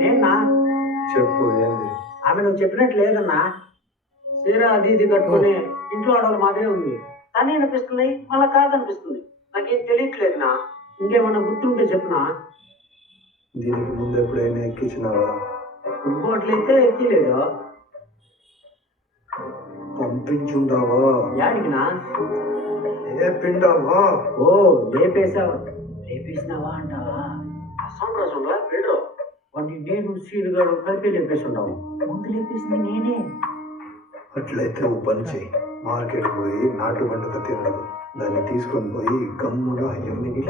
నేనా చెప్పు ఏంది? ఆమె నువ్వు చెప్పినట్టు లేదన్నా. చీర అది ఇది కట్టుకుని ఇంట్లో ఆడవాళ్ళు మాదిరే ఉంది. తనే అనిపిస్తుంది, మళ్ళా కాదనిపిస్తుంది. నాకేం తెలియట్లేదు నా. ఇంకేమన్నా గుర్తుంటే చెప్పునా. దీనికి ముందు ఎప్పుడైనా ఎక్కించినావా? ఇంకోట్లయితే ఎక్కిలేదు. పంపించుండావా? యాడికినా? లేపిండావా? ఓ లేపేసావా? లేపేసినావా అంటావా? అసం రసంగా వెళ్ళరు వాటి నేను సీరుగా కలిపి లేపేసి ఉండవు. ముందు లేపేసింది నేనే. అట్లయితే ఓ పని చెయ్యి, మార్కెట్ పోయి నాటు పండుగ తినదు, దాన్ని తీసుకొని పోయి గమ్ముగా ఎమ్మికి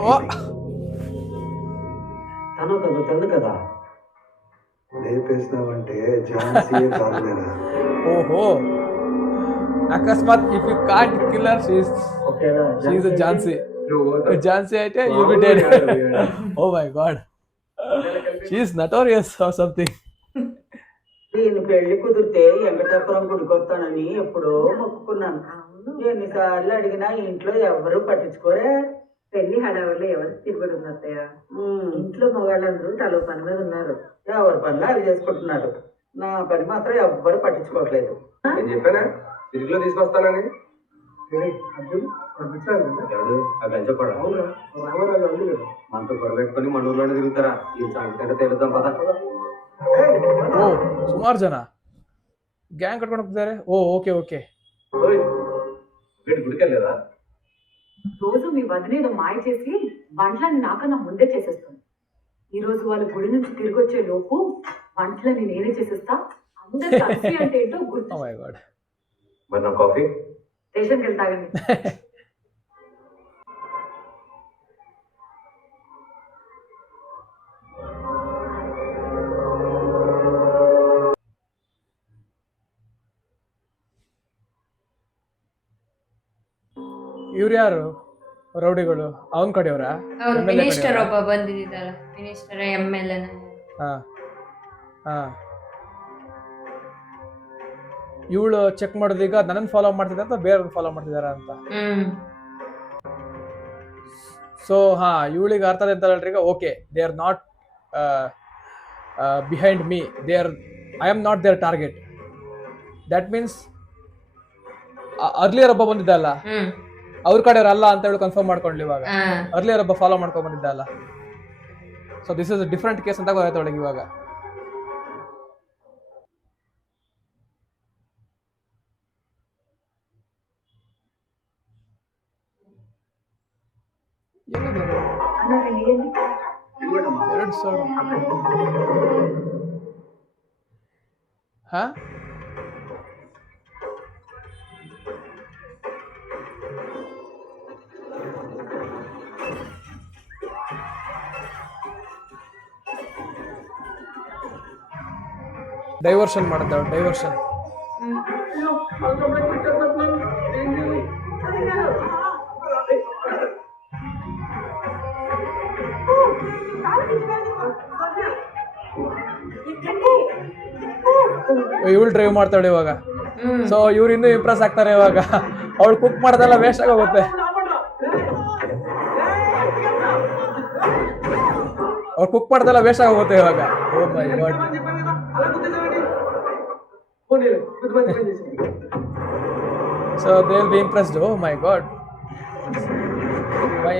తను కదా తను కదా లేపేసినావంటే ఝాన్సీ కాదులేనా? ఓహో, అకస్మాత్ if you can't kill her she is Jhansi. Jhansi అయితే you be dead. Oh my God, she is notorious or something. నేను పెళ్లి కుదిరితే వెంకటాపురం గుడికి వస్తానని ఎప్పుడో మొక్కుకున్నాను. ఎన్నిసార్లు అడిగినా ఇంట్లో ఎవరు పట్టించుకోరే. పెళ్లి హడావుల్లో ఎవరు తిరుగుడు ఉంది అత్తయ్య. ఇంట్లో మగాళ్ళందరూ తలో పని మీద ఉన్నారు. ఎవరి పనులు అవి చేసుకుంటున్నారు. నా పని మాత్రం ఎవ్వరు పట్టించుకోవట్లేదు. నేను చెప్పానా తిరుగులో తీసుకొస్తానని. మనతో గొడవ పెట్టుకుని మన ఊర్లోనే తిరుగుతారా? ఈ సంగతి తెలుద్దాం పద. ఓ సుమారు జన గ్యాంగ్ కట్టుకొని ಹೋಗ್ತಿದ್ದಾರೆ. ఓ ఓకే ఓకే. వీడి గుడికి వెళ్ళలేదా? రోజు మీ వదినేదో మాయ చేసి వంటలని నాకన్నా ముందే చేసేస్తుంది. ఈ రోజు వాళ్ళ గుడి నుంచి తిరిగి వచ్చే లోపు వంటలని నేనే చేసేస్తా. అందరూ కలిసి అంటే ఏంటో గుర్తు. Oh my God. మరి నా కాఫీ స్టేషన్కి వెళ్తాగండి. ಇವ್ರು ಯಾರು ರೌಡಿಗಳು? ಅವನ ಕಡೆಯವರಾ? ಮಿನಿಸ್ಟರ್ ಒಬ್ಬ ಬಂದಿದ್ದಾರ, ಮಿನಿಸ್ಟರ್ MLA. ಇವಳು ಚೆಕ್ ಮಾಡೋದೀಗ ನನ್ನನ್ನು ಫಾಲೋ ಮಾಡ್ತಿದ್ದ ಅಂತ ಬೇರೆಯವ್ರನ್ನ ಫಾಲೋ ಮಾಡ್ತಿದಾರ ಅಂತ. ಸೊ ಇವಳಿಗೆ ಅರ್ಥ ಅಂತ ಹೇಳ್ರಿ ಈಗ. Okay, they are not behind me, I am not there target. That means earlier ಒಬ್ಬ ಬಂದಿದ್ದ ಅಲ್ಲ, ಅವ್ರ ಕಡೆಯವ್ರ ಅಲ್ಲ ಅಂತ ಹೇಳಿ ಕನ್ಫರ್ಮ್ ಮಾಡ್ಕೊಂಡ್ಲಿ ಇವಾಗ. ಅರ್ಲಿಯರ್ ಒಬ್ಬ ಫಾಲೋ ಮಾಡ್ಕೊಂಡ್ ಬಂದಿದ್ದ ಅಲ್ಲ. So this is different case ಅಂತ ಗೊತ್ತಾಯ್ತು ಅವಳಿಗೆ ಇವಾಗ. ಎರಡು ಸಾವಿರ ಡೈವರ್ಷನ್ ಮಾಡಿದ್ದ. ಡೈವರ್ಷನ್ ಇವಳು ಡ್ರೈವ್ ಮಾಡ್ತಾಳೆ ಇವಾಗ. ಸೊ ಇವ್ರು ಇನ್ನೂ ಇಂಪ್ರೆಸ್ ಆಗ್ತಾರೆ ಇವಾಗ. ಅವಳು ಕುಕ್ ಮಾಡೋದೆಲ್ಲ ವೇಸ್ಟ್ ಆಗೋಗುತ್ತೆ. ಅವ್ರು ಕುಕ್ ಮಾಡೋದೆಲ್ಲ ವೇಸ್ಟ್ ಆಗೋಗುತ್ತೆ ಇವಾಗ. ಓ ಮೈ god. So they'll be impressed. Oh my god, my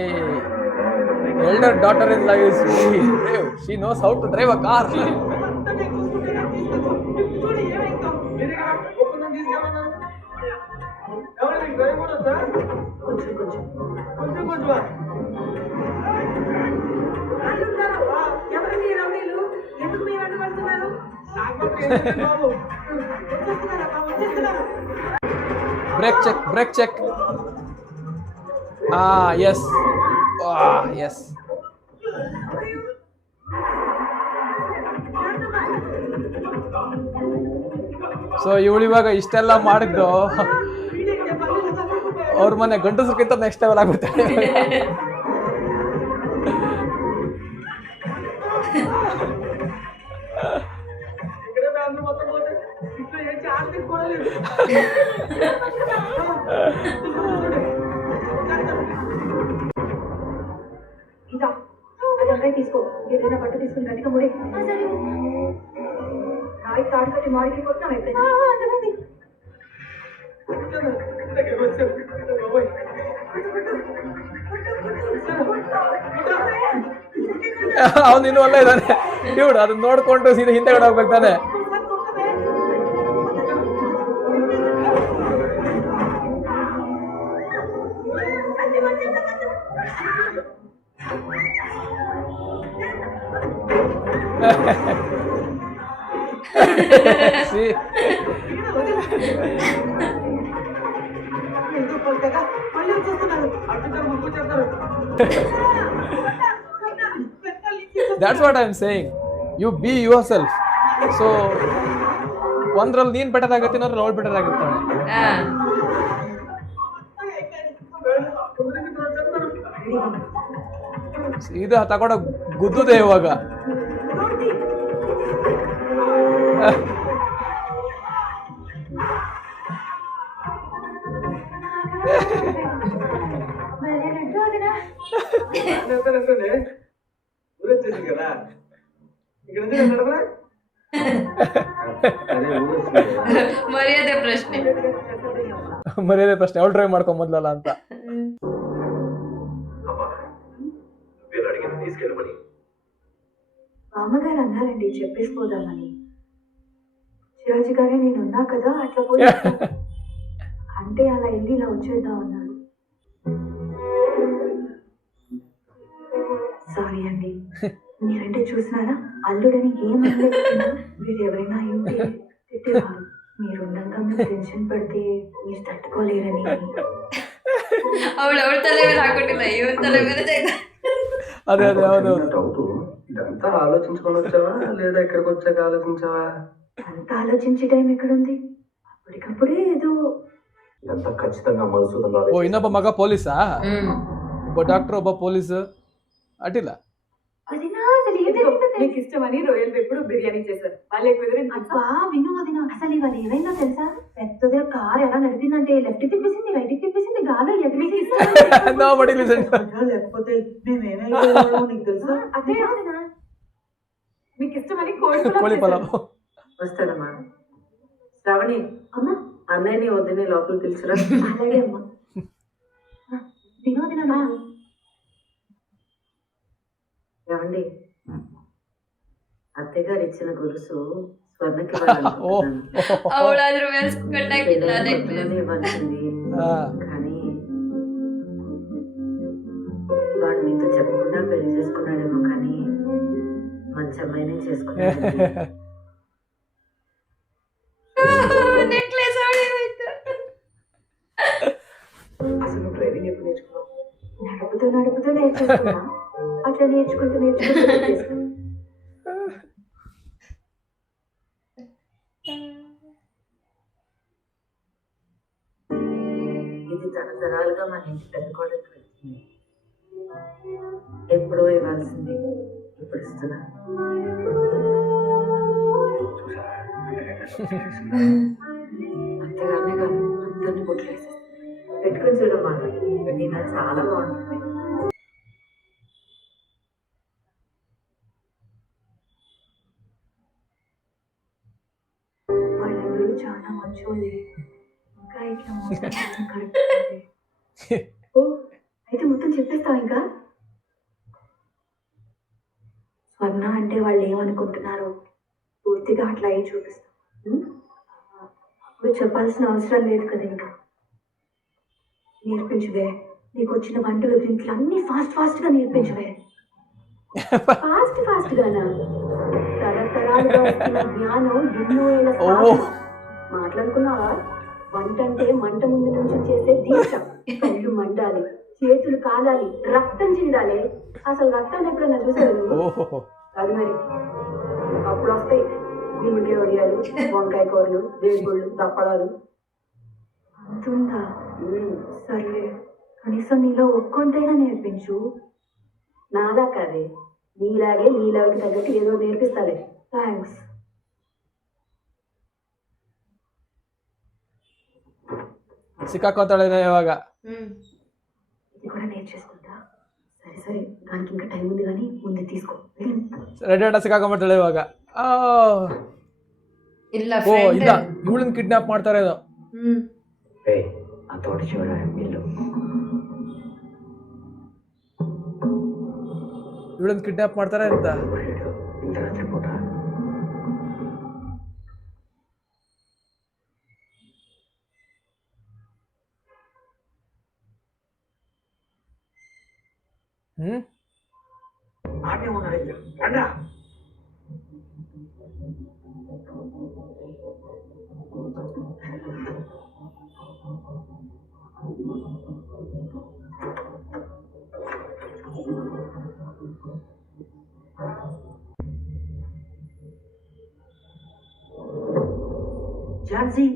elder daughter-in-law is very brave. She knows how to drive a car. Brake check. Yes. Yes. So ಇವಳು ಇವಾಗ ಇಷ್ಟೆಲ್ಲ ಮಾಡಿದ್ದು ಅವ್ರ ಮನೆ ಗಂಡಸ್ರಿಗಿಂತ ನೆಕ್ಸ್ಟ್ ಲೆವೆಲ್ ಆಗುತ್ತೆ. వంకాయ తీసుకో, ఏదైనా బట్ట తీసుకుని గట్టిగా ముడి. రాయి తాడు కట్టి మాడికి కొట్టినాం ఎప్పుడైనా. ಅವ್ನು ಇನ್ನೂ ಅಲ್ಲ ಇದ್ದಾನೆ ಡ್ಯೂಡ್, ಅದನ್ನ ನೋಡ್ಕೊಂಡು ಸೀದಾ ಹಿಂದೆಗಡೆ ಹೋಗ್ಬೇಕು ತಾನೆ. See? That's what I'm saying. You be yourself. So, ಒಂದ್ರಲ್ಲಿ ನೀನ್ ಬೆಟರ್ ಆಗತ್ತೆ, ಇನ್ನೊಂದ್ರಲ್ಲಿ ಅವಳು ಬೆಟರ್ ಆಗಿರ್ತಾಳೆ. ಇದು ತಗೊಂಡ ಗುದ್ದುದೆ ಇವಾಗ. కదా ఇక్కడ నుంచి ಮರ್ಯಾದೆ ಪ್ರಶ್ನೆ. ಮರ್ಯಾದೆ ಪ್ರಶ್ನೆ, ಅವಳು ಡ್ರೈವ್ ಮಾಡ್ಕೊಂಡ್ ಮೊದ್ಲಲ್ಲ ಅಂತ. తీసుకెళ్ళమని అమ్మగారు అన్నారండి చెప్పేసిపోదామని. శివాజీ గారే నేనున్నా కదా అట్లా పోయి అంటే అలా వెళ్ళి ఇలా వచ్చేద్దాం అన్నాడు. సారీ అండి, మీరంటే చూసినారా అల్లుడని ఏమనలేకపోయినా మీరు ఎవరైనా అయ్యుంటే తిట్టేవారు. మీరుండగా మీరు టెన్షన్ పడితే మీరు తట్టుకోలేరని. ಅವಳ ತಲೆ ಮೇಲೆ ಹಾಕೊಂಡಿಲ್ಲ, ಇವನ್ ತಲೆ ಮೇಲೆ ತೆಗ್ದ. అదే అదే అవును. డౌట్, ఇదంతా ఆలోచించుకొని వచ్చావా లేదా ఇక్కడికి వచ్చాక ఆలోచించావా? అంత ఆలోచించే టైం ఎక్కడుంది, అప్పటికప్పుడే ఏదో. ఇదంతా ఖచ్చితంగా మధుసూదన్ ಓ ಇನ್ನೊಬ್ಬ ಮಗ ಪೊಲೀಸಾ, ಒಬ್ಬ ಡಾಕ್ಟರ್ ಒಬ್ಬ ಪೊಲೀಸ್ ಅಡ್ಡಿಲ್ಲ. అది నా అసలు ఏం జరిగిందో మీకు ఇష్టమని రొయ్యల ఎప్పుడు బిర్యానీ చేశారు. వాళ్ళే కుదిరింది. అబ్బా విను వదిన, అసలు ఇవాళ ఏమైందో తెలుసా? పెద్దదే కార్ ఎలా నడిపిందంటే లెఫ్ట్ తిప్పేసింది, రైట్ తిప్పేసింది, గాలో ఎగిరికి Nobody listened. లేకపోతే నేనేమైనా నీకు తెలుసా? అదే వదిన, మీకు ఇష్టమని కోಳಿ పొలం. వస్తానమ్మా. శ్రావణి, అమ్మా అన్నయ్యని వద్దని లోపలికి పిలిచిరా. అలాగే అమ్మా. వినోదినా ఏమండి, అత్తయ్య గారు ఇచ్చిన గొలుసు స్వర్ణకి ಅವಳಾದ್ರ ಮೇಲೆ ಕಟ್ಟಾಕಿಲ್ಲ ನೆಕ್ಲೆಸ್. ఇవ్వాల్సింది, ఆ, కానీ వాడు మీతో చెప్పకుండా పెళ్లి చేసుకున్నాడేమో, కానీ మంచి అమ్మాయినే చేసుకున్నాడు. ನೆಕ್ಲೆಸ್ ಅವಳಿಗೋಯ್ತು. అసలు డ్రైవింగ్ ఎప్పుడు నేర్చుకున్నావు? నడుపుతూ నేర్చేసుకున్నా. అట్లా నేర్చుకుంటూ నేర్చుకుంటూ ఇది తరతరాలుగా మన ఇంటి పెద్ద కోడలికి వెళ్తుంది. ఎప్పుడో ఇవ్వాల్సింది ఇప్పుడు ఇస్తున్నా. అంతేగానే కాదు, అందరినీ బొట్లు వేసేస్తుంది. పెట్టుకుని చూడమ్మా, నేను చాలా బాగుంటుంది. వాళ్ళందరూ చాలా మంచోళ్ళే. ఇంకా ఇట్లా మోసం చేయడం కరెక్ట్ కాదే. ఓ అయితే మొత్తం చెప్పేస్తావా ఇంకా? స్వర్ణ అంటే వాళ్ళు ఏమనుకుంటున్నారో పూర్తిగా అట్లా అయ్యి చూపిస్తాం. నువ్వు చెప్పాల్సిన అవసరం లేదు కదా ఇంకా. నేర్పించవే, నీకు వచ్చిన వంటలు డ్రింక్లు అన్ని ఫాస్ట్ గా నేర్పించవే. ఫాస్ట్ గానా? తరతరాలుగా వస్తున్న జ్ఞానం ఎన్నో ఏళ్ళ మాట్లాడుకున్నావా? వంట అంటే మంట ముందు నుంచి చేసే దీక్ష. కళ్ళు మండాలి, చేతులు కాలాలి, రక్తం చిందాలి. అసలు రక్తాన్ని ఎప్పుడైనా చూసారు? అది మరి అప్పుడు వస్తాయి గుమ్మడికాయ వడియాలు, వంకాయ కూరలు, వేపుళ్ళు, తప్పడాలు. అంతుందా? సర్లే, కనీసం నీలో ఒక్కొంటైనా నేర్పించు. నాదా కాదే, నీలాగే నీ లెవెల్కి తగ్గట్టు ఏదో నేర్పిస్తాలే. థ్యాంక్స్. ಸಿಕ್ಕಾಕೋತಾಳೆ ಇವಾಗ. ఇది కూడా నేర్చేసుకుంటా. సరే ಸರಿ ಸರಿ దానికి ఇంకా టైం ఉంది కానీ ముందు తీసుకో ರೆಡ್ ಹ್ಯಾಂಡ್ ಸಿಕ್ಕಾಕೊಂಡ್ಬಿಡ್ತಾಳೆ ಇವಾಗ. ಇಲ್ಲ ಓ friend. ಇಲ್ಲ, ಇವಳನ್ನ ಕಿಡ್ನಾಪ್ ಮಾಡ್ತಾರೆ ಇದು. ఆ తోట చివర ఇల్లు. ಇವಳನ್ನ ಕಿಡ್ನಾಪ್ ಮಾಡ್ತಾರೆ ಅಂತ. ఇంత రాత్రి పూట ఆటే ఉన్నాడు. రండ్రా. ఝాన్సీ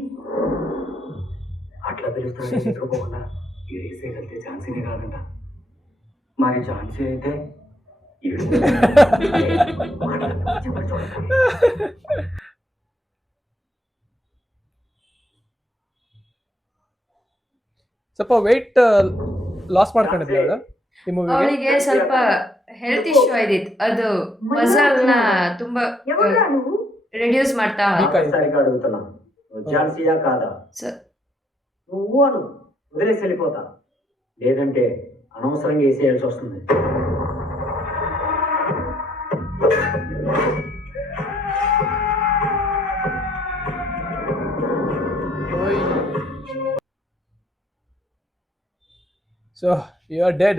అట్లా పిలుస్తాడు నిద్రపోకుండా ఈ రేసే వెళ్తే ఝాన్సీనే కాదంట. మరి ఝాన్సీ అయితే ఈడు. ಸ್ವಲ್ಪ ವೆಯ್ಟ್ ಲಾಸ್ ಮಾಡ್ಕೊಂಡಿದ್ಲ ಅವಳು ಈ ಮೂವಿಗೆ. ಅವಳಿಗೆ ಸ್ವಲ್ಪ ಹೆಲ್ತ್ ಇಶ್ಯೂ ಆಯ್ತಿತ್ತು, ಅದು ಮಸಲ್ ನ ತುಂಬಾ ರೆಡ್ಯೂಸ್ ಮಾಡ್ತಾ సరిగా అడుగుతున్నా, ఝాన్సీయా కాదా? నువ్వు అను, వదిలేసి వెళ్ళిపోతా. లేదంటే అనవసరంగా వేసేయాల్సి వస్తుంది. So you are dead,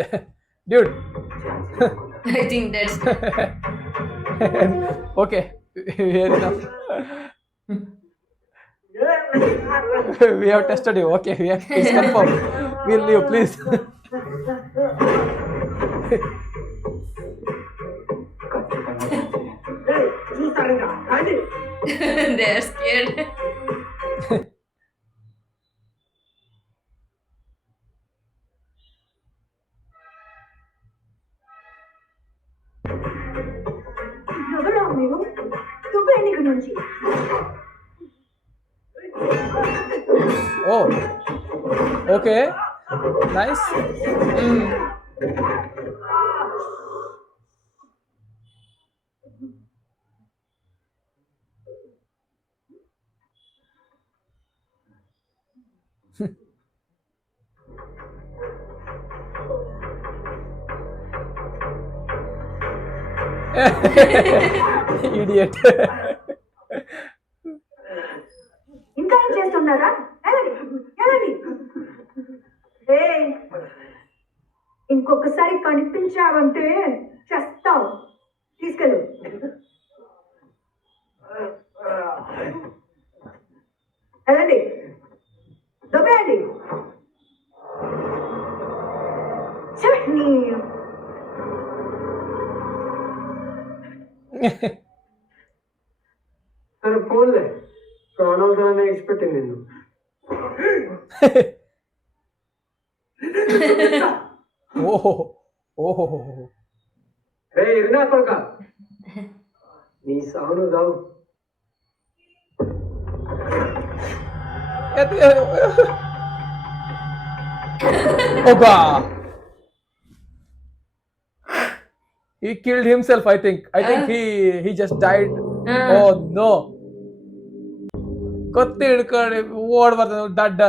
dude. I think that's Okay, fair enough. We have tested you. Okay, we have, it's confirmed. We'll leave, please. చూస్తారంట కానీ they are scared. ఎవరా మీరు దుబాయ్ నుంచి Oh, okay, nice. Idiot. ఇంకా ఏం చేస్తున్నారా? ఇంకొకసారి కనిపించావంటే చేస్తావు. తీసుకెళ్ళు. వెళ్ళండి, దొబ్బేయండి. సరే ఫోన్లే, అనవసరంగా ఎక్స్పెక్టింగ్ నిన్ను. Oh. రే ఇరినా కొడుక, నీ సాగు సాగు. Oh God. He killed himself, I think. He just died. Oh no. Kotti ಹಿಡ್ಕೊಂಡು ಓಡ್ ಬರ್ತಾನೆ ದಡ್ಡ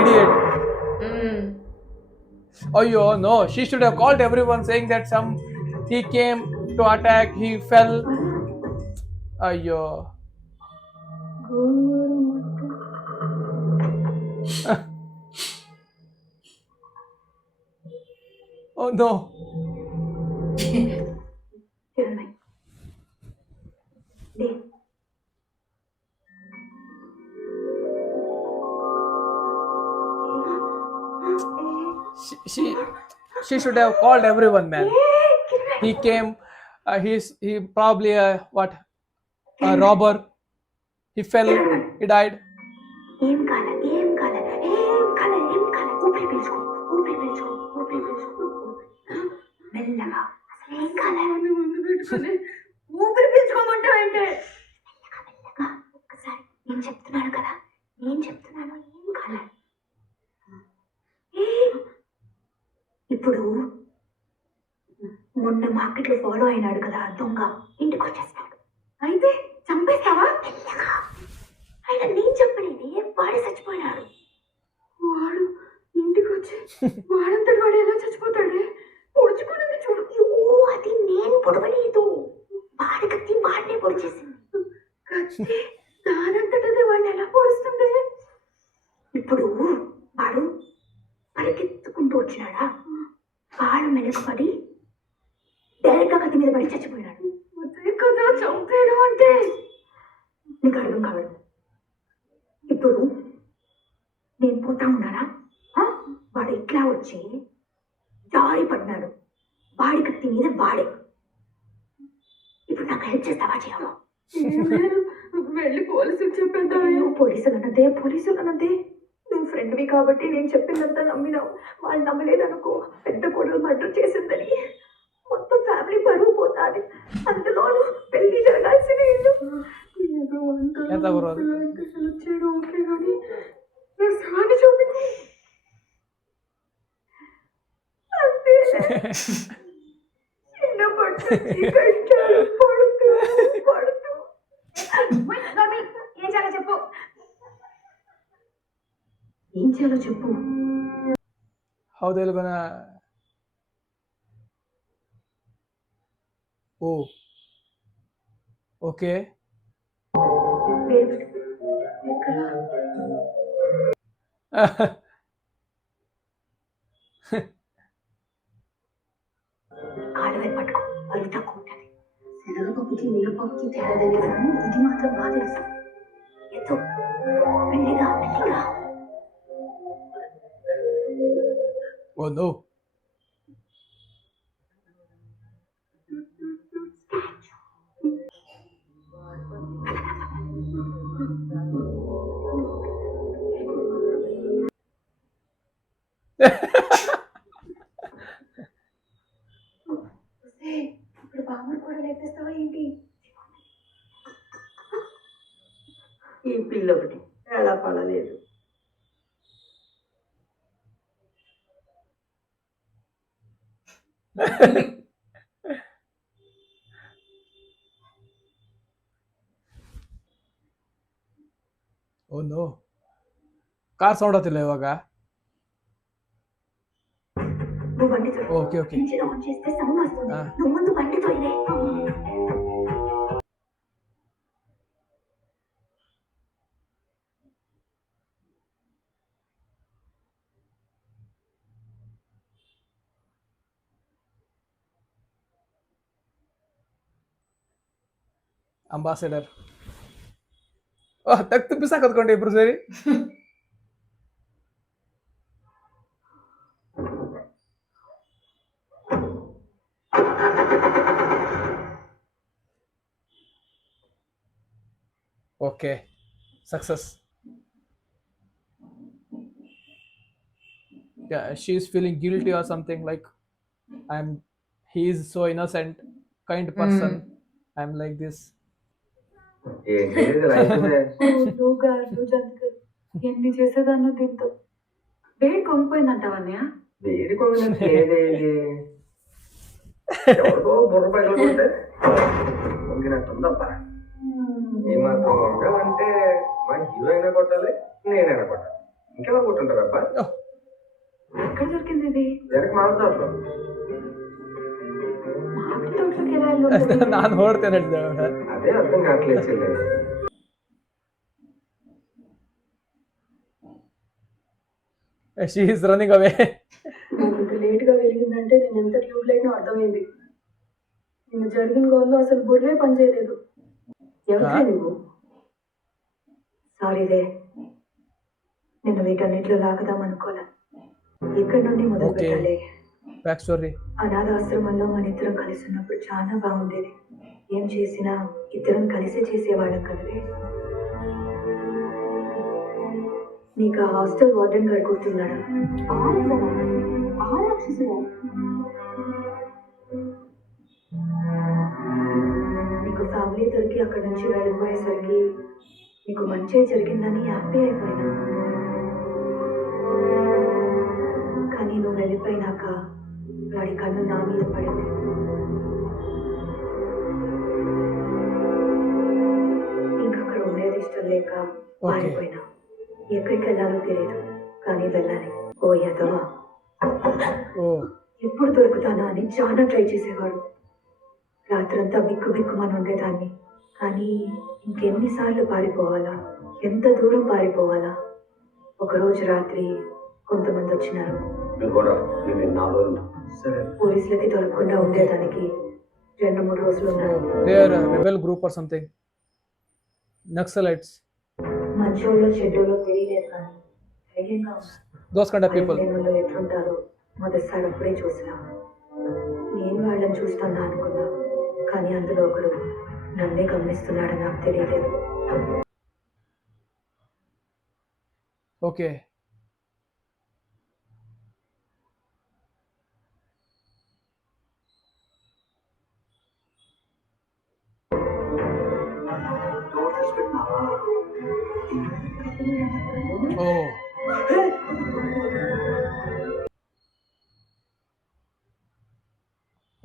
idiot. Ayyo, no. She should have called everyone saying that he came to attack, he fell. Ayyo. Oh no. She should have called everyone, man. He came. He probably a robber. He fell. He died. ఏం కాల ఊపిరి పీల్చుకో మెల్లగా. అసలు ఏం కాల ఊపిరి పీల్చుకోమంటావంటే మెల్లగా ఒక్కసారి నేను చెప్తున్నాను కదా, ఏం కాల. ఇప్పుడు మార్కెట్లో ఫాలో అయినాడు కదా దొంగ, ఇంటికి వచ్చేస్తాడు. అయితే చంపేస్తావా? ఆయన నేను చెప్పలేదే, వాడే చచ్చిపోయినాడు. వాడు ఇంటికి వచ్చి వాడంతటి వాడు ఎలా చచ్చిపోతాడే? పొడుచుకుని చూడు. ఓ అది నేను పొడవలేదు, వాడి కత్తి వాడినే పొడిచేసింది. కత్తి దానంతటదే వాడిని ఎలా పొడుస్తుంది? ఇప్పుడు వాడు పరిగెత్తుకుంటూ వచ్చినాడా, కాళ్ళు మెలకపడి డైరెక్ట్ గా కత్తి మీద పడి చచ్చిపోయినాడు. అదే కదా చంపేయడం అంటే. నీకు అర్థం కావడం. ఇప్పుడు నేను పోతా ఉన్నానా, వాడు ఇట్లా వచ్చి జారి పడినాడు, వాడి కత్తి మీద వాడే. ఇప్పుడు నాకు హెల్ప్ చేస్తావా? చేయవా? వెళ్ళి పోలీసులు చెప్పేద్దా? పోలీసులు అన్నదే నువ్వు ఫ్రెండ్వి కాబట్టి నేను చెప్పిందంతా నమ్మినావు. వాళ్ళు నమ్మలేదనుకో, పెద్ద కొడుకు మర్డర్ చేసిందని మొత్తం ఫ్యామిలీ పరువు పోతాది. అందులోనూ పెళ్లి జరగాల్సిన ఇల్లు. ఎంత బ్రో అది? చేయడం ఓకే కానీ నేను శవాన్ని చూపించి అంతే. చిన్నప్పటి నుంచి కష్టాలు పడుతూ ఏం చేయాలో చెప్పు. ఏం చేయాలో చెప్పు. How they're gonna? Oh, okay. కాళ్ళవే పట్టుకో, బరువు తక్కువ ఉంటుంది. శనగపప్పుకి మినపప్పుకి తేడా తెలియదు, ఇది మాత్రం బాగా తెలుసు. ఎత్తు, మెల్లిగా. Oh no. ఇప్పుడు బామ్మను కూడా లేపేస్తావా ఏంటి? ఈ పిల్ల ఒకటి ఎలా పడలేదు. Oh no. ಕಾರ್ ಸೌಂಡ್ ಆಗ್ತಿಲ್ಲ ಇವಾಗ. నువ్వు బండి చూడు. Okay okay. ఇంజిన్ ఆన్ చేస్తే సౌండ్ వస్తుంది. నువ్వు ముందు బండి తోయలే. ಅಂಬಾಸಿಡರ್. ತಗ್ತು ಬಿಸಾಕತ್ಕೊಂಡೆ ಇಬ್ರು ಸೇರಿ. Okay, success. Yeah, she's feeling guilty or something like he is so innocent, kind person. I'm like this. ఎన్ని చేసేదాన్ని దీంతో వేడి కొంగిపోయిందంటావన్నయ్య. వేడి ఎవరికో బుర్ర పగలకుంటే వంగినట్టుందబ్బా. ఏమాత్రం వంగాలంటే మా హీరో అయినా కొట్టాలి, నేనైనా కొట్టాలి. ఇంకెవరు కొట్టుంటారబ్బా? ఎక్కడ దొరికింది ఇది? వెనక మామిడి తోటలో. మామిడి తోటలోకి ఎలా వెళ్ళి ನಾನು ನೋಡ್ತೇನೆ. అదే అర్థం కావట్లేదు చెల్లె. She is running away. నాకు ఇంత లేట్ గా వెలిగిందంటే నేను ఎంత ట్యూబ్ లైట్ అర్థమైంది. నిన్న జరిగిన గోల్లో అసలు బుర్రే పనిచేయలేదు. ఎవరికీ నువ్వు? సారీలే, నేను వీటన్నిటిలో లాగదాం అనుకోలే. ఇక్కడ నుండి మొదలు Okay. పెట్టాలి. Back story. అనాథాశ్రమంలో మన ఇద్దరం కలిసి ఉన్నప్పుడు చాలా బాగుండేది. ఏం చేసినా ఇద్దరం కలిసి చేసేవాళ్ళం కదవే. నీకు ఆ హాస్టల్ వార్డెన్ గారు గుర్తున్నాడా? నీకు ఫ్యామిలీ దొరికి అక్కడి నుంచి వెళ్ళిపోయేసరికి నీకు మంచి జరిగిందని హ్యాపీ అయిపోయినా. కానీ నువ్వు వెళ్ళిపోయినాక వాడి కన్ను నా మీద పడింది. పారిపోయినా ఎక్కడికి వెళ్ళాలో తెలియదు, కానీ వెళ్ళాలి. ఓ యదవా, Oh. ఎప్పుడు దొరుకుతానా అని చాలా ట్రై చేసేవాడు. రాత్రంతా బిక్కు బిక్కుమని ఉండేదాన్ని. కానీ ఇంకెన్నిసార్లు పారిపోవాలా, ఎంత దూరం పారిపోవాలా? ఒకరోజు రాత్రి కొంతమంది వచ్చినారు. సరే పోలీసులకి దొరకకుండా ఉండేదానికి 2-3 రోజులు ఉన్నారు. They are a rebel group or something. Naxalites. మంచోళ్ళో చెడ్డోళ్ళో తెలియలేదు, కానీ ధైర్యంగా ఉన్నారు. Those kind of people. ప్రేమలో ఎట్లుంటారో మొదటిసారి అప్పుడే చూసినా. నేను వాళ్ళని చూస్తున్నా అనుకున్నా, కానీ అందులో ఒకడు నన్నే గమనిస్తున్నాడని నాకు తెలియలేదు. Okay. Oh.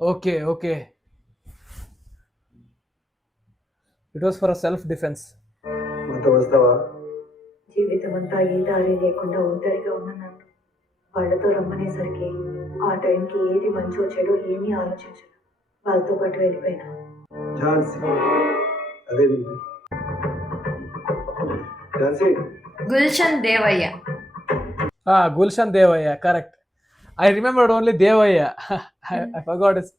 Okay, okay. It was for a self-defense. మొత్తం వస్తావా? జీవితం అంతా ఏ దారి లేకుండా ఒంటరిగా ఉన్న నన్ను వాళ్ళతో రమ్మనేసరికి ఆ టైంకి ఏది మంచో చెడో ఏమీ ఆలోచించను. వాళ్ళతో పాటు వెళ్ళిపోయినా. ఝాన్సీ, అదే నీది. Jhansi, Gulshan Devayya. Gulshan Devaya, correct. I remembered only Devaya. I forgot his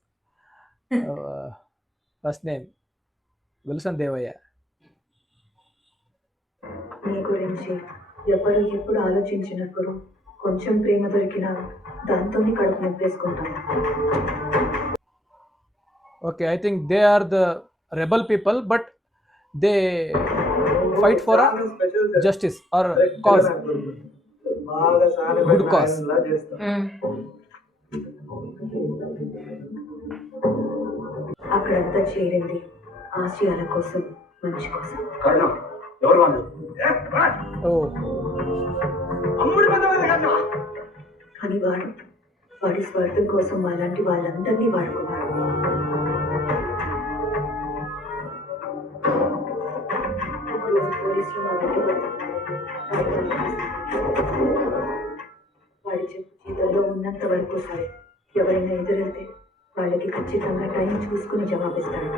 first name. Gulshan Devaya. నీ గురించి ఎప్పుడు ఆలోచించినప్పుడు కొంచెం ప్రేమ దొరికినా దాంతోనే కడుపు నింపేసుకుంటాను. Okay, I think they are the rebel people, but they fight for a justice or cause. బాగా సాన Good cause. చేస్తా. అక్కడంతా చేరింది ఆశయాల కోసం, మంచి కోసం. కర్ణ ఎవరు వాళ్ళు? Oh, కానీ వాడి స్వార్థం కోసం అలాంటి వాళ్ళందరినీ వాడుకున్నాడు. ఒకరోజు పోలీసులు మా వెంట వాడి చెప్పు చేతుల్లో ఉన్నంత వరకు సరే, ఎవరైనా ఎదురెళ్తే వాళ్ళకి ఖచ్చితంగా టైం చూసుకుని జవాబిస్తాడు.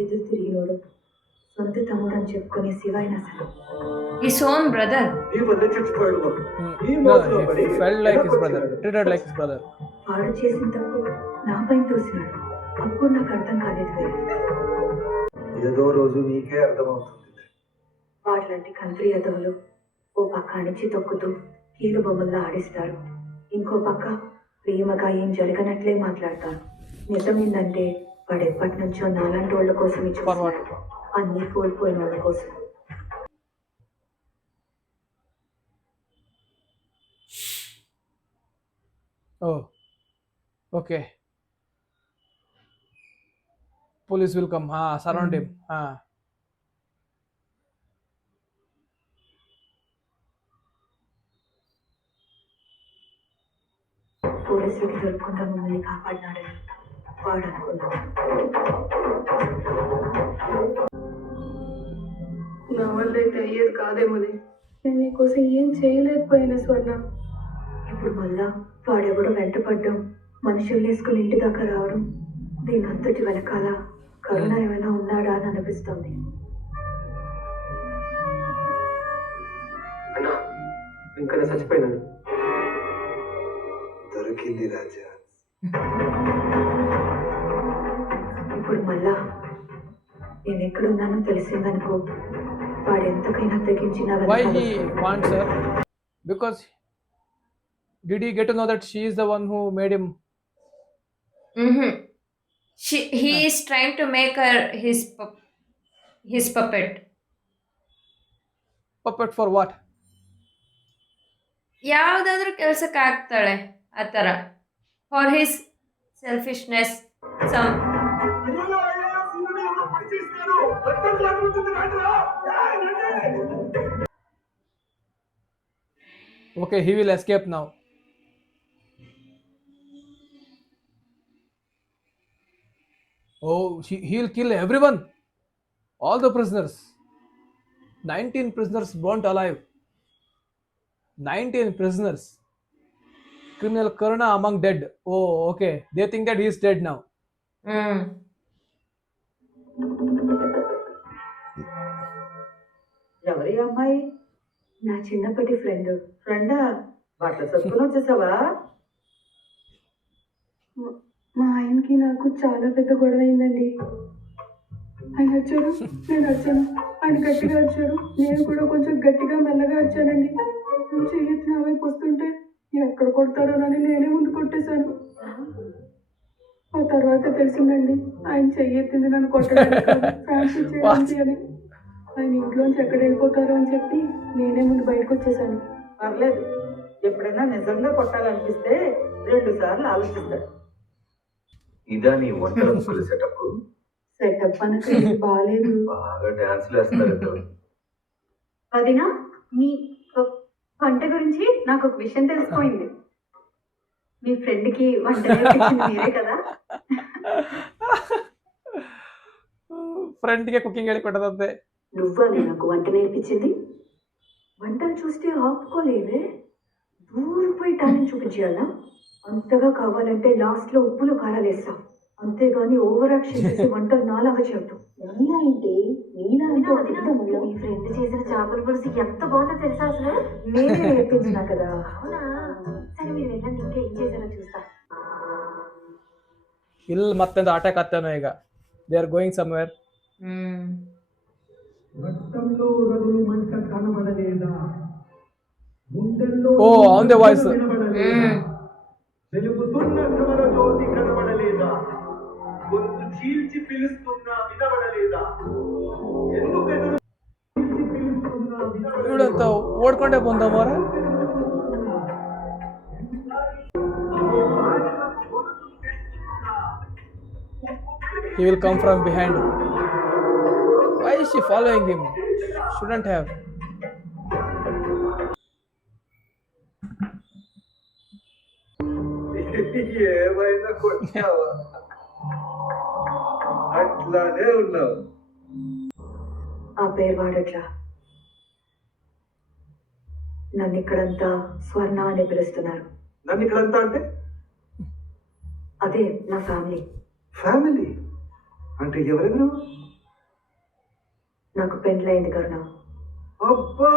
ఎదురు తిరిగినోడు సొంత తమ్ముడు అని చెప్పుకునే శివాయన అసలు His own brother. నీ వల్లే చచ్చిపోయాడు వాడు. ఈ no, మోసంలో పడి he felt like his brother, వెనక్కి treated like his brother. వాడు చేసిన తప్పు నా పైన తోసినాడు. అప్పుడు నాకు అర్థం కాలేదు. ఏదో రోజు నీకే అర్థమవుతుంది. వాటిలాంటి కంత్రి అదవులు ఓ పక్క అణిచి తొక్కుతూ కీలు బొమ్మల్లో ఆడిస్తారు, ఇంకో పక్క ప్రేమగా ఏం జరగనట్లే మాట్లాడతారు. నిజం ఏంటంటే వాడు ఎప్పటి నుంచో నాలాంటి వాళ్ళ కోసం ఇచ్చుకున్నాడు, అన్నీ కోల్పోయిన వాళ్ళ కోసం. Oh, okay. Police will come. Surround him. పోలీసులకి దొరకకుండా మమ్మల్ని కాపాడినాడని వాడు అనుకున్నాడు. నా వల్ల అయితే అయ్యేది కాదేమోని నేను నీకోసం ఏం చేయలేకపోయినా స్వర్ణ. ఇప్పుడు మళ్ళా వాడెవడో వెంటపడ్డం, మనుషుల్ని వేసుకుని ఇంటి దాకా రావడం, దీని అంతటి వెనకాల కరుణ ఏమైనా ఉన్నాడా అని అనిపిస్తుంది. అన్నా ఇంకా నేను చచ్చిపోయినాను. దొరికింది రాజా. ఇప్పుడు మళ్ళా నేను ఎక్కడున్నానో తెలిసిందనుకో, వాడు ఎంతకైనా తెగించి నా Why వెనకాల he వస్తాడు. wants her? Because did he get to know that she is the one who made him? Mm-hmm. He is trying to make her his puppet. Puppet for what? ಯಾವುದಾದ್ರೂ ಕೆಲಸಕ್ಕೆ ಆಗ್ತಾಳೆ ಆ ಥರ. For his selfishness some. Okay, he will escape now. Oh, he'll kill everyone. All the prisoners. 19 prisoners burnt alive. 19 prisoners. Criminal Karuna among dead. Oh, okay. They think that he's dead now. ఎవరి అమ్మాయి? నా చిన్నప్పటి friend. ఫ్రెండా? బట్టలు సర్దుకుని వచ్చేసావా? మా ఆయనకి నాకు చాలా పెద్ద గొడవ అయిందండి. ఆయన వచ్చారు, నేను వచ్చాను. ఆయన గట్టిగా వచ్చారు, నేను కూడా కొంచెం గట్టిగా మెల్లగా వచ్చానండి. చెయ్యెత్తి నా వైపు వస్తుంటే ఎక్కడ కొడతారోనని నేనే ముందు కొట్టేశాను. ఆ తర్వాత తెలిసిందండి ఆయన చెయ్యెత్తింది నన్ను కొట్టడానికి కాదు, ఫ్యాన్సీ చేయడానికి అని. ఆయన ఇంట్లోంచి ఎక్కడ వెళ్ళిపోతారో అని చెప్పి నేనే ముందు బయటకు వచ్చేసాను. పర్లేదు, ఎప్పుడైనా నిజంగా కొట్టాలనిపిస్తే 2 సార్లు ఆలోచిస్తాడు. ఇదా నీ వంటల ముక్కలు సెటప్? సెటప్ అనక బాగాలేదు. బాగా డాన్స్లు వేస్తారు ఇద్దరు. వదినా, మీ వంట గురించి నాకు ఒక విషయం తెలిసిపోయింది. మీ ఫ్రెండ్కి వంట నేర్పించింది మీరే కదా? ఫ్రెండ్ಗೆ కుకింగ్ ಹೇಳಿಕೊಟ್ಟದಂತೆ. నువ్వా నాకు వంట నేర్పించింది? వంటలు చూస్తే ఆపుకోలేదే, దూరిపోయి టాలెంట్ చూపించాలా? అంతగా కావాలంటే లాస్ట్ లో ఉప్పులు కారాలు వేస్తాం, అంతేగాని ఓవర్ యాక్షన్ చేసి వంటలు నాలాగా చేయటం. నీలా ఏంటి? నీలా అంటే మీ ఫ్రెండ్ చేసిన చేపల పులుసు ఎంత బాగుందో తెలుసా? అసలు నేనే నేర్పించినా కదా. అవునా? సరే మీరు వెళ్ళండి, ఇంకా ఏం చేశారో చూస్తా. ಇಲ್ಲಿ ಮತ್ತೆಂದು ಅಟ್ಯಾಕ್ ಆಗ್ತಾನೋ ಈಗ. They are going somewhere. Oh on the voice. వెలుగుతున్న సమర జ్యోతి కనబడలేదా? గొంతు చీల్చి పిలుస్తున్నా వినబడలేదా? ఎందుకెదురు పిలుస్తున్నా వినబడలేదా? ಇವಳಂತ ಓಡ್ಕೊಂಡೇ ಬಂದ ಮರ. He will come from behind. Why is she following him? Shouldn't have. ఏమైనా కొట్టావా? అట్లానే ఉన్నావు. ఆ పేరు వాడట్లా. నన్ను ఇక్కడంతా స్వర్ణ అని పిలుస్తున్నారు. నన్ను ఇక్కడంతా అంటే? అదే నా ఫ్యామిలీ. ఫ్యామిలీ అంటే ఎవరెవరు? నాకు పెండ్లైంది కరుణ. అబ్బా,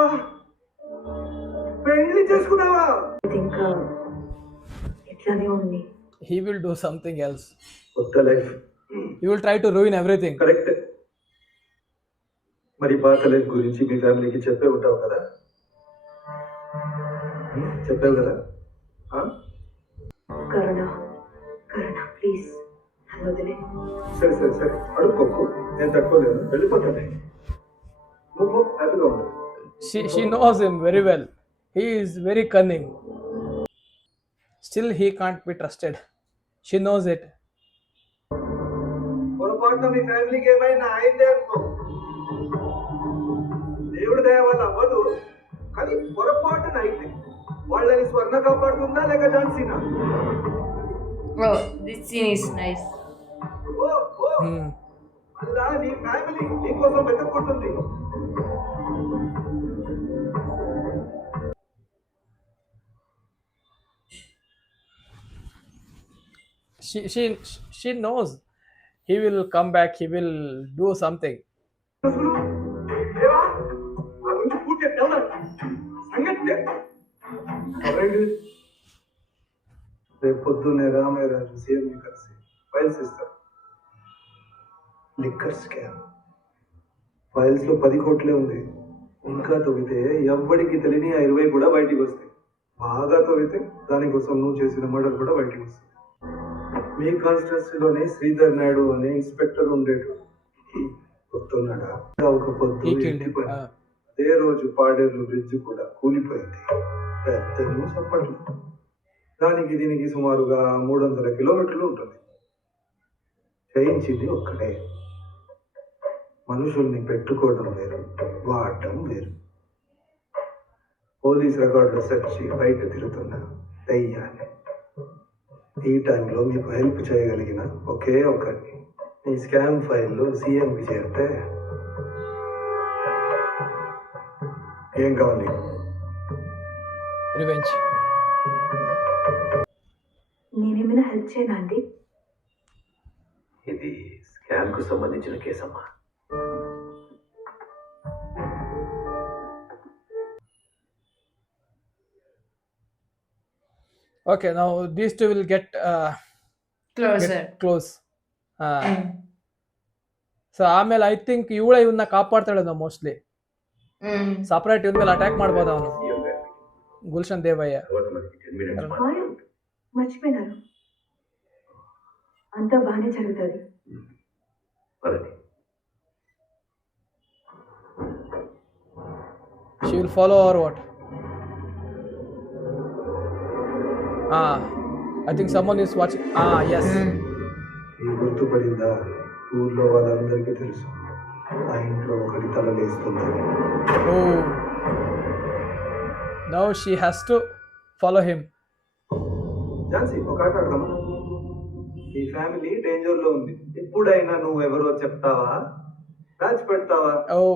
పెళ్లి చేసుకున్నావా? ఇది ఇంకా ఇట్లానే ఉంది. He will do something else. కొత్త life. He will try to ruin everything. Correct. మరి పాత లైఫ్ గురించి మీ ఫ్యామిలీకి చెప్పే ఉంటావు కదా? చెప్పావు కదా? కరుణ, కరుణ ప్లీజ్ నన్ను వదిలే. సరే సరే సరే, అడుక్కోకు, నేను తట్టుకోలేను, వెళ్ళిపోతాను. నువ్వు హ్యాపీగా ఉండు. She knows him very well. He is very cunning. Still he can't be trusted. She knows it. పొరపాటున మీ ఫ్యామిలీకి ఏమైనా అయిందే అనుకో, దేవుడి దయ వల్ల అవ్వదు, కానీ పొరపాటున అయితే వాళ్ళని స్వర్ణ కాపాడుతుందా లేక ఝాన్సీనా? Oh, this scene is nice. ఓ ఓ, అలా నీ ఫ్యామిలీ నీకోసం వెతుక్కుంటుంది. She knows he will come back. He will do something. దేవా, ఆ గురించి పూర్తిగా తెలవాలి. సంగతి రేపు పొద్దున్నే రామయ్యరాజు సీఎంని కలిసి ఫైల్స్ ఇస్తారు. లిక్కర్ స్కామ్ ఫైల్స్ లో 10 కోట్లే ఉంది. ఇంకా తవ్వితే ఎవ్వడికి తెలియని ఆ 20 కూడా బయటికి వస్తాయి. బాగా తవ్వితే దానికోసం నువ్వు చేసిన మర్డర్ కూడా బయటికి వస్తుంది. మీ కాన్స్టిట్యున్సీలోనే శ్రీధర్ నాయుడు అనే ఇన్స్పెక్టర్ ఉండేటు గుర్తున్నాడా? ఒక పొద్దు He killed him. ఎత్తిపోయింది. అదే రోజు పాడేరు బ్రిడ్జ్ కూడా కూలిపోయింది. పెద్ద న్యూస్ అప్పట్లో. దానికి దీనికి సుమారుగా 300 కిలోమీటర్లు ఉంటుంది. చేయించింది ఒక్కడే. మనుషుల్ని పెట్టుకోవడం వేరు, వాడటం వేరు. పోలీస్ రికార్డులు సెర్చ్ బయట తిరుగుతున్నా దయ్యాన్ని. ఈ టైంలో మీకు హెల్ప్ చేయగలిగిన ఒకే ఒకటి మీ స్కామ్ ఫైల్లో సీఎంకి చేరితే ఏం కావాలి? రివెంజ్. నేనేమైనా హెల్ప్ చేయనా అండి? ఇది స్కామ్ కు సంబంధించిన కేసమ్మా. Okay, now these two will get closer. close. So ಆಮೇಲೆ ಐ ಥಿಂಕ್ ಇವಳ ಇವನ್ನ ಕಾಪಾಡ್ತಾಳೆ ಮೋಸ್ಟ್ಲಿ. ಸಪರೇಟ್ ಇವನ್ ಮೇಲೆ ಅಟ್ಯಾಕ್ ಮಾಡ್ಬೋದು ಅವನು, ಗುಲ್ಶನ್ ದೇವಯ್ಯ. హాయ్, మర్చిపోయినారు. అంతా బాగానే జరుగుతుంది. She will follow or what? I think someone is watching. Yes. ఈ గుర్తుపడిందా? ఊర్లో వాళ్ళందరికీ తెలుసు ఆ ఇంట్లో ఒకటి తలలేస్తుందని. Oh. Now she has to follow him. Jhansi, ఒక ఆట ఆడదామా? ఈ ఫ్యామిలీ డేంజర్ లో ఉంది. ఎప్పుడైనా నువ్వు ఎవరో చెప్తావా, దాచి పెడతావా? Oh.